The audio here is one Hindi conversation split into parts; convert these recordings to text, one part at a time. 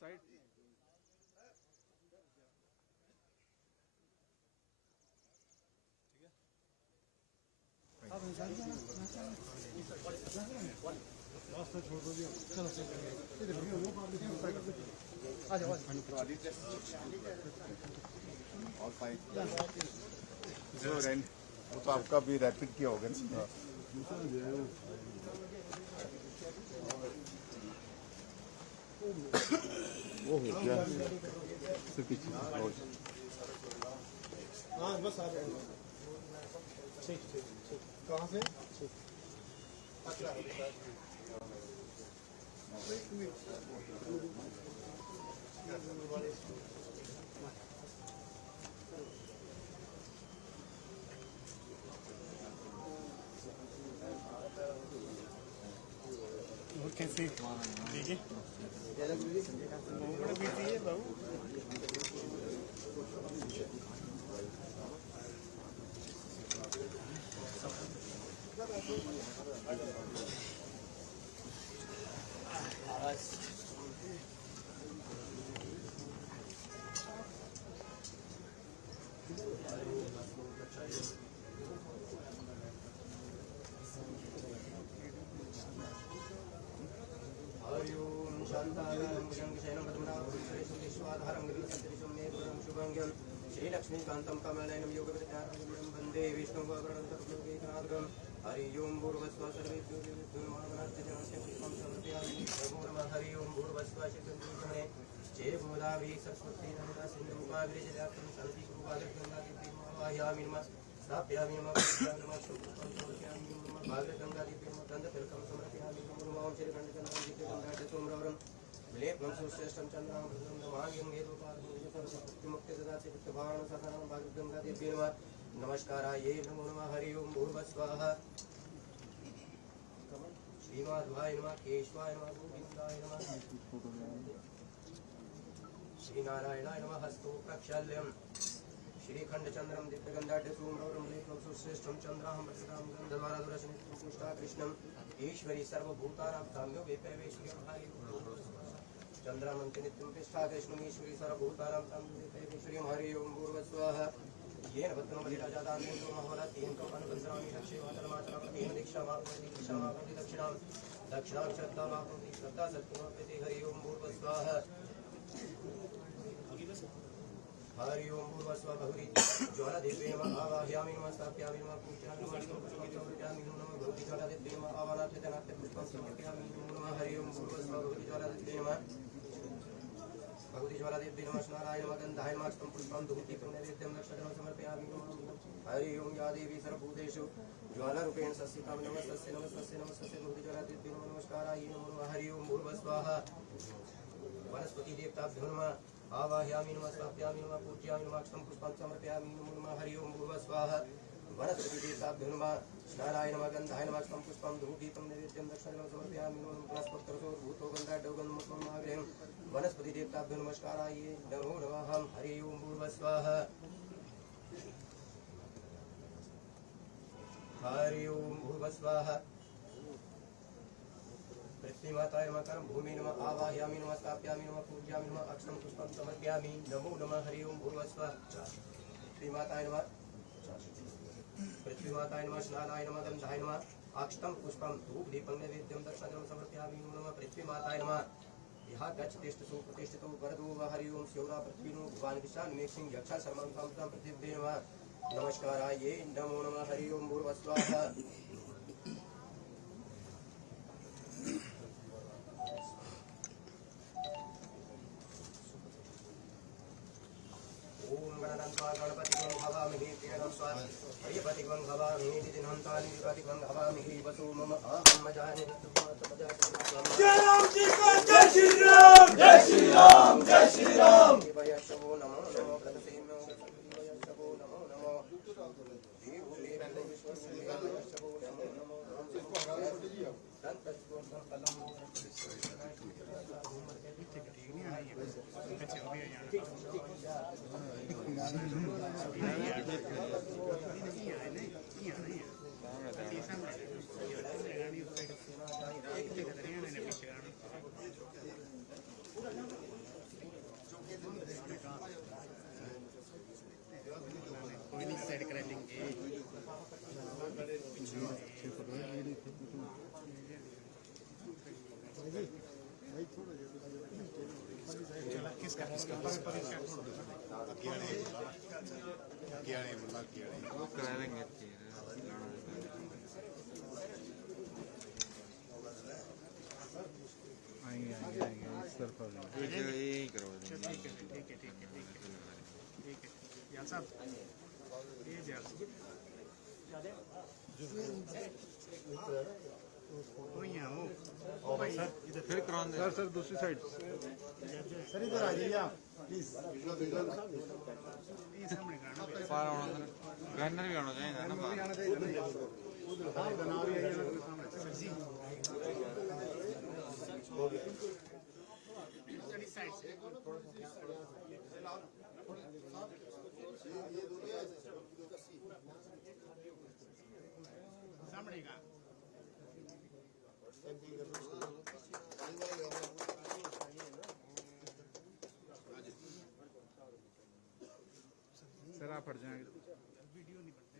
साइड वो तो आपका भी रैपिड किया होगा ना। वो हो गया सिर्फ पीछे। हाँ बस आ रहे हैं। ठीक ठीक ठीक। कहाँ से? कैसे देखिए बड़ा बिजी है बाबू। श्रीलक्ष्मीकान्तं कमलनयनं योगविद्यारम्भं वन्दे विष्णुभवरणं हरि ओं भूर्भुवस्सुवः सर्वेभ्यो नमो नमः हरि ओं भूर्भुवस्सुवः चित्तमे जय गोदावरी सरस्वती नर्मदा सिन्धु कावेरी जलेस्मिन् सन्निधिं कुरुवाहायामि नमः स्थापयामि नमः भागवतगङ्गादिव्यं गन्धतिलकं समर्पयामि नमो नमः श्रीकण्ठचन्द्रं दिव्यगन्धाढ्यसोमरवरं विलेपनं सुश्रेष्ठं चन्द्रां प्रसन्नमाङ्गं नमस्काराय नमो नमः हरि ओं भूर्भुवस्सुवः श्रीमाध्वाय नमः केशवाय नमः गोविन्दाय नमः श्रीनारायणाय नमः हस्तो प्रक्षाल्यं श्रीखण्डचन्द्रं दिव्यगन्धाढ्यसोमरवरं विलेपनं सुश्रेष्ठं चन्द्रां प्रसन्नां गन्धद्वारादुरशनित्यं कृष्णं ईश्वरी सर्वभूतानां साम्यो वेपैवेश्वर्यं हरि चन्द्रामन्ति नित्यं तिष्ठा कृष्णमीश्वरी सर्वभूतानां साम्योपेश्वर्यं हरि ओं भूर्भुवस्सुवः येन भक्तमबलिराजादान्यो महवलतीं अनुबन्धनामि लक्ष्मीमातरमाचरामतेन दीक्षामापति दक्षिणां श्रद्धामापति श्रद्धा सत्यमापति हरि ओं भूर्भुवस्सुवः हरि ओं भूर्भुवस्सुवः बहुरी ज्वालादेव्यै नमः आवाहयामि नमः स्थापयामि नमः पूजयामि नमः पुष्पं समर्पयामि नमः भगवती ज्वालादेव्यै नमः आवाहनार्थनाथ्य पुष्पं समर्पयामि नमः हरि ओं भूर्भुवस्सुवः भगवती ज्वालादेव्यै नमः भगवती ज्वालादेव्यै नमः नारायण नमः गन्धाय नमः पुष्पं धूपदीपं नैवेद्यं दक्षिणं समर्पयामि नमः हरि ओं या देवी सर्वभूतेषु ज्वालारूपेण संस्थिता नमस्तस्यै नमस्तस्यै नमस्तस्यै भगवती ज्वालादेव्यै नमः नमस्काराय नमो नमः हरि ओं भूर्भुवस्सुवः वनस्पति देवताभ्यो नमः आवाहयामि नमः स्थापयामि नमः पूजयामि नमः पुष्पं समर्पयामि नमो नमः हरि ओं भूर्भुवस्सुवः वनस्पति देवताभ्यो नमः नारायण नमः गन्धाय नमः पुष्पं धूपदीपं नैवेद्यं दक्षिणं समर्पयामि नमो नमः भूतो गन्धाढ्यौगन्धमुखमाग्रें वनस्पति देवताभ्यो नमस्काराय नमो नमः हरि ओं भूर्भुवस्सुवः हरि ओं भूर्भुवस्सुवः पृथ्वीमाताय नमः कर्म भूमि नमः आवाहयामि नमः स्थापयामि नमः पूजयामि नमः अक्षतं पुष्पं समर्पयामि नमो नमः हरि ओं भूर्भुवस्सुवः पृथ्वीमाताय नमः स्नानाय नमः गन्धाय नमः अक्षतं पुष्पं धूपदीपं नैवेद्यं दक्षिणं समर्पयामि नमो नमः पृथ्वीमाताय नमः यहा गच्छ तिष्ठसु प्रतिष्ठितो वरदो हरि ओं स्योरा पृथ्वीनो भगवान विशाल मेघसिंह यक्षा शर्मां संस्तां पृथ्वी नमः नमस्काराय नमो नमः हरि ओं भूर्भुवस्सुवः ओम गणनान्त्वा गणपतिं भवामहे प्रियं स्वाहा हरिपतिं भवामहे दिनहन्तानि विपतिं भवामहे वसु मम अहं जाने जय राम जी का जय श्री राम जय श्री राम जय श्री राम वयस्सवो नमो नमो प्रदसेनो वयस्सवो नमो नमो देवोले विश्वस्य वयस्सवो नमो नमो संतस्वं कलम करा लेंगे आएंगे इस तरफ यही करवा देंगे। ठीक है यार साहब ये यार वही है वो भाई सर इधर फिर करवा दें सर दूसरी साइड सर इधर आ जाइए आप प्लीज ये सामने कराना पार होना सर गन्नर भी होना चाहिए ना बाहर। आना चाहिए हाँ बना भी आइए जी इस साइड से सामने का सर आप हट जाएंगे वीडियो नहीं बनते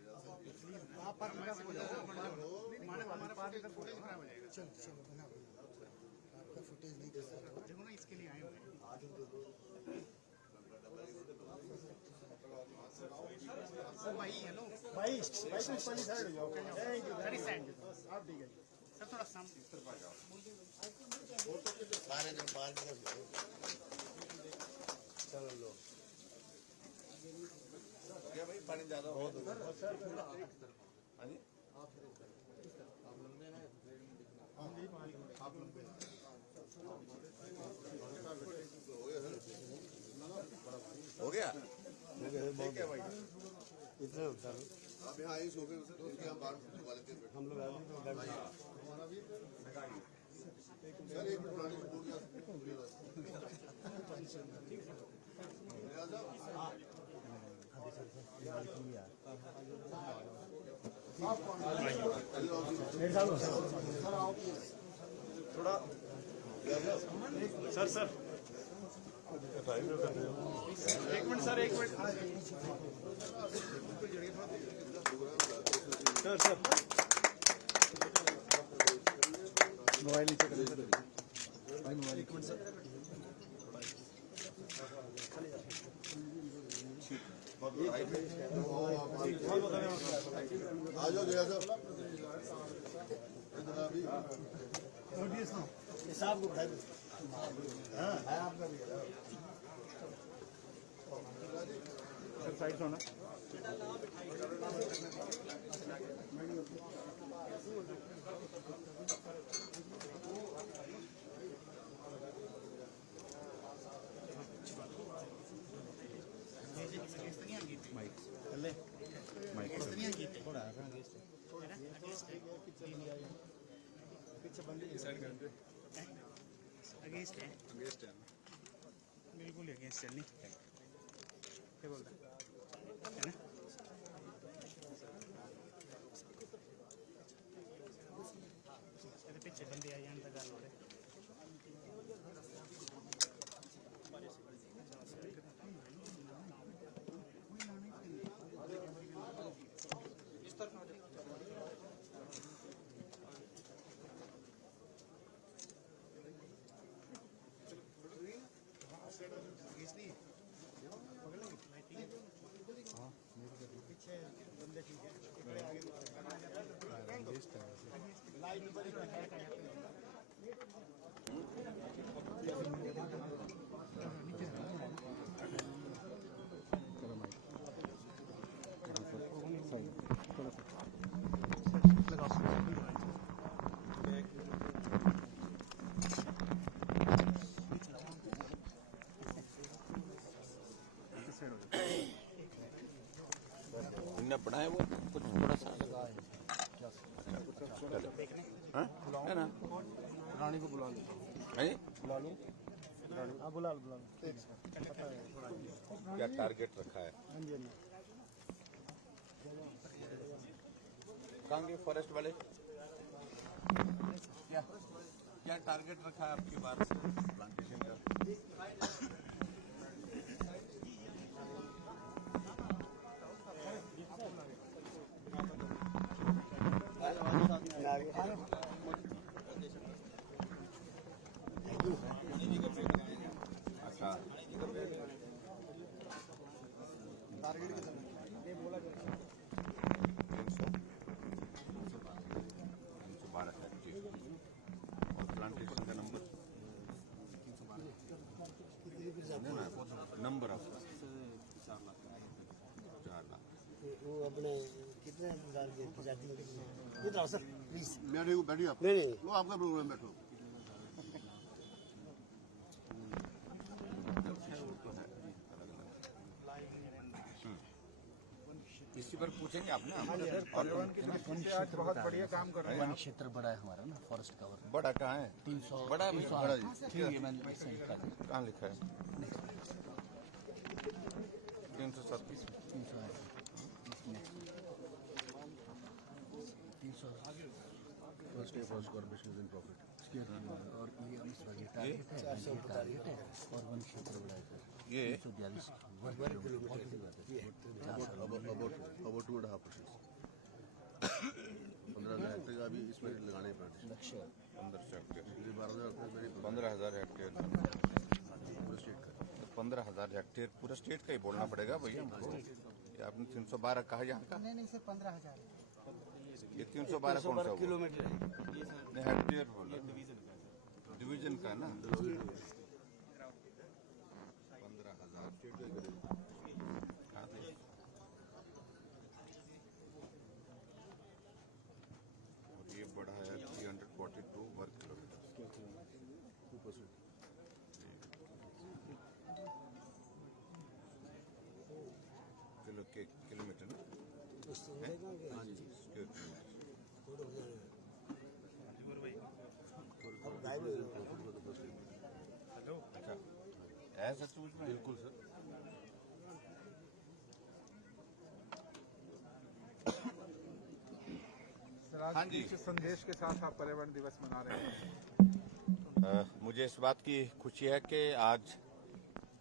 आप हमारा फुटेज खराब हो जाएगा चलो चलो बना आपका फुटेज नहीं कर सकते देखो ना इसके लिए आए हुए हैं भाई हेलो भाई कुछ पहले साइड हो जाओ थैंक यू सर इस साइड आप ठीक है सर थोड़ा सामने चलो लो क्या भाई पानी ज्यादा हो तो हाँ जी हो गया ठीक है भाई इतना होता है अब यहाँ आई सो गए उनके हम बाहर करवा लेते हैं हम लोग सर एक मिनट पुरानी रिपोर्ट थोड़ा सर सर एक मिनट सर एक मिनट सर सर मोबाइल नीचे कर भाई मोबाइल एक मिनट सर आ जाओ जया साहब साहब को बढ़ा दो हाँ आपका भी सर साइड होना अगेंस्ट है बिल्कुल अगेंस्ट चलनी क्या बोलता है ना पीछे बंदे आ जाने तक हो रहे इन्हें बनाए वो कुछ थोड़ा सा है ना रानी को बुला लो है बुला लो हाँ बुला लो क्या टारगेट रखा है हाँ जी कहाँ के फॉरेस्ट वाले क्या टारगेट रखा है आपकी बार प्लांटेशन का अच्छा वो अपने कितने हजार की प्रजाति में कितने हैं? इधर आओ सर प्लीज। बैठिए आप। नहीं नहीं वो आपका प्रोग्राम बैठो। इसी पर पूछेंगे आप ना। पर्यावरण की दृष्टि से आज बहुत बढ़िया काम कर रहे हैं वन क्षेत्र बड़ा है हमारा ना, फॉरेस्ट कवर बड़ा कहाँ है? 300 बड़ा भी 300 बड़ा ठीक है, मैंने सही कहा। कहाँ लिखा है? 337। 300 है, 300 और ये हम सॉरी टारगेट है, ये टारगेट है और वन क्षेत्र बड़ा है सर। ये 342 वर्ग किलोमीटर ये about 2.5%. 15,000 हेक्टेयर का भी इसमें लगाने हैं प्लांटेशन। लक्ष्य 15,000 हेक्टेयर पूरे स्टेट का। तो 15,000 हेक्टेयर पूरा स्टेट का ही बोलना पड़ेगा भैया हमको। ये आपने 312 कहा यहाँ का? नहीं सर 15,000 ये 312 कौन सा हुआ? किलोमीटर है। नहीं, हेक्टेयर बोला, डिवीजन का ना। 15,000 हाँ, तो और ये बढ़ा है 342 वर्ग किलोमीटर। 2%. किलोमीटर ना। Square kilometre. अच्छा, ऐसा चूज में बिल्कुल सर। सर आज हाँ जी। किस संदेश के साथ आप पर्यावरण दिवस मना रहे हैं? मुझे इस बात की खुशी है कि आज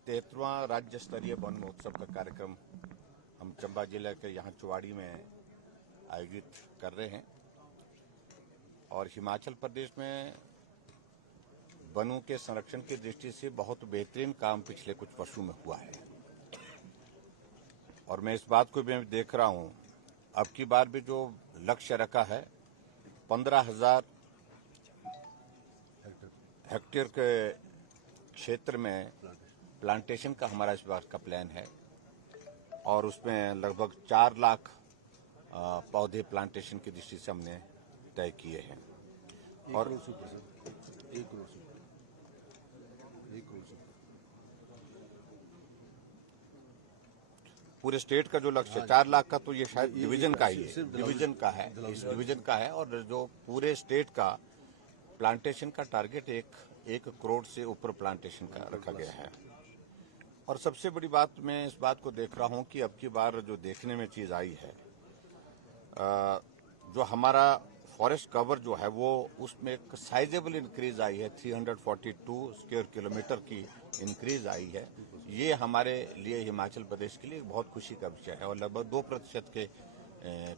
73वां राज्य स्तरीय वन महोत्सव का कार्यक्रम हम चंबा जिले के यहाँ चुवाड़ी में आयोजित कर रहे हैं और हिमाचल प्रदेश में वनों के संरक्षण की दृष्टि से बहुत बेहतरीन काम पिछले कुछ वर्षों में हुआ है और मैं इस बात को भी देख रहा हूं। अब की बार भी जो लक्ष्य रखा है 15,000 हेक्टेयर के क्षेत्र में प्लांटेशन का हमारा इस बार का प्लान है और उसमें लगभग 4 लाख पौधे प्लांटेशन की दृष्टि से हमने तय किए हैं। और 1 करोड़ से पूरे स्टेट का जो लक्ष्य है 4 लाख का, तो ये शायद डिवीजन का ही है, डिवीजन का है, इस डिवीजन का है और जो पूरे स्टेट का प्लांटेशन का टारगेट 1 करोड़ से ऊपर प्लांटेशन का रखा गया है। और सबसे बड़ी बात मैं इस बात को देख रहा हूं कि अब की बार जो देखने में चीज आई है, जो हमारा फॉरेस्ट कवर जो है वो उसमें एक साइजेबल इंक्रीज आई है, 342 स्क्वायर किलोमीटर की इंक्रीज आई है। ये हमारे लिए हिमाचल प्रदेश के लिए बहुत खुशी का विषय है और लगभग 2% के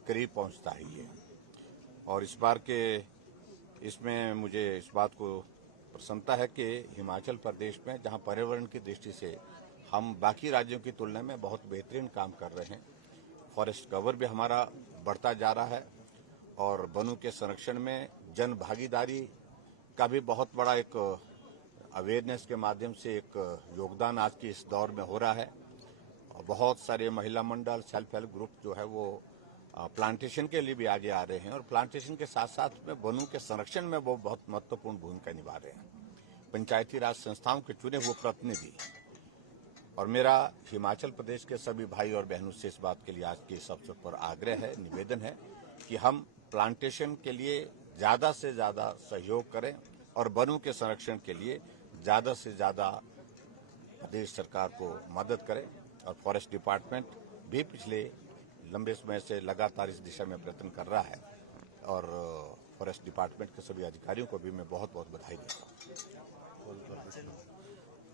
करीब पहुंचता है ये। और इस बार के इसमें मुझे इस बात को प्रसन्नता है कि हिमाचल प्रदेश में जहां पर्यावरण की दृष्टि से हम बाकी राज्यों की तुलना में बहुत बेहतरीन काम कर रहे हैं, फॉरेस्ट कवर भी हमारा बढ़ता जा रहा है और वनों के संरक्षण में जन भागीदारी का भी बहुत बड़ा एक अवेयरनेस के माध्यम से एक योगदान आज के इस दौर में हो रहा है। और बहुत सारे महिला मंडल, सेल्फ हेल्प ग्रुप जो है वो प्लांटेशन के लिए भी आगे आ रहे हैं और प्लांटेशन के साथ साथ में वनों के संरक्षण में वो बहुत महत्वपूर्ण भूमिका निभा रहे हैं। पंचायती राज संस्थाओं के चुने हुए प्रतिनिधि और मेरा हिमाचल प्रदेश के सभी भाई और बहनों से इस बात के लिए आज के इस अवसर पर आग्रह है, निवेदन है कि हम प्लांटेशन के लिए ज्यादा से ज्यादा सहयोग करें और वनों के संरक्षण के लिए ज्यादा से ज्यादा प्रदेश सरकार को मदद करें। और फॉरेस्ट डिपार्टमेंट भी पिछले लंबे समय से लगातार इस दिशा में प्रयत्न कर रहा है और फॉरेस्ट डिपार्टमेंट के सभी अधिकारियों को भी मैं बहुत बहुत बधाई देता हूँ।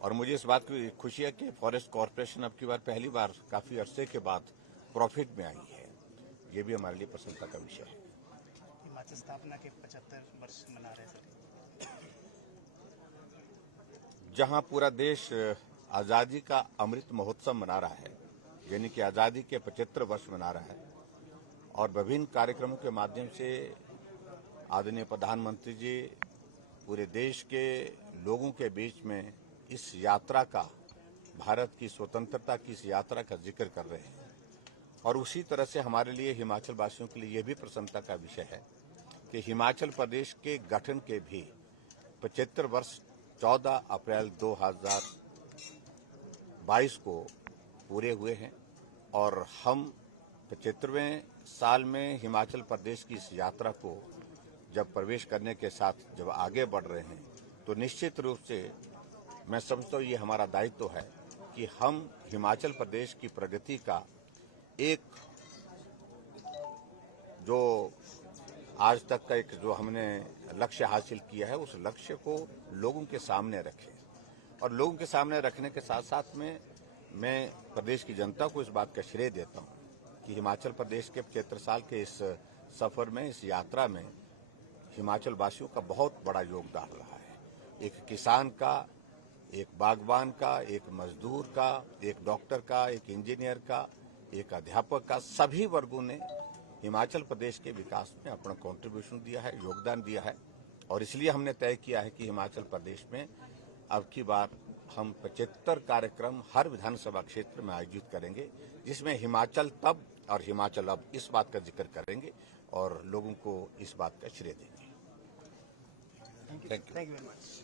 और मुझे इस बात की खुशी है कि फॉरेस्ट कॉर्पोरेशन अब की बार पहली बार काफी अरसे के बाद प्रॉफिट में आई है। ये भी हमारे लिए प्रसन्नता का विषय है। हिमाचल स्थापना के 75 वर्ष मना रहे सर। जहां पूरा देश आजादी का अमृत महोत्सव मना रहा है, यानी कि आजादी के 75 वर्ष मना रहा है और विभिन्न कार्यक्रमों के माध्यम से आदरणीय प्रधानमंत्री जी पूरे देश के लोगों के बीच में इस यात्रा का, भारत की स्वतंत्रता की इस यात्रा का जिक्र कर रहे हैं और उसी तरह से हमारे लिए हिमाचल वासियों के लिए यह भी प्रसन्नता का विषय है कि हिमाचल प्रदेश के गठन के भी 75 वर्ष 14 अप्रैल 2022 को पूरे हुए हैं और हम 75वें साल में हिमाचल प्रदेश की इस यात्रा को जब प्रवेश करने के साथ जब आगे बढ़ रहे हैं तो निश्चित रूप से मैं समझता हूँ ये हमारा दायित्व है कि हम हिमाचल प्रदेश की प्रगति का एक जो आज तक का एक जो हमने लक्ष्य हासिल किया है उस लक्ष्य को लोगों के सामने रखें और लोगों के सामने रखने के साथ साथ में मैं प्रदेश की जनता को इस बात का श्रेय देता हूं कि हिमाचल प्रदेश के 75 साल के इस सफर में इस यात्रा में हिमाचल वासियों का बहुत बड़ा योगदान रहा है। एक किसान का, एक बागवान का, एक मजदूर का, एक डॉक्टर का, एक इंजीनियर का, एक अध्यापक का, सभी वर्गों ने हिमाचल प्रदेश के विकास में अपना कंट्रीब्यूशन दिया है, योगदान दिया है और इसलिए हमने तय किया है कि हिमाचल प्रदेश में अब की बार हम 75 कार्यक्रम हर विधानसभा क्षेत्र में आयोजित करेंगे जिसमें हिमाचल तब और हिमाचल अब इस बात का जिक्र करेंगे और लोगों को इस बात का श्रेय देंगे। Thank you very much.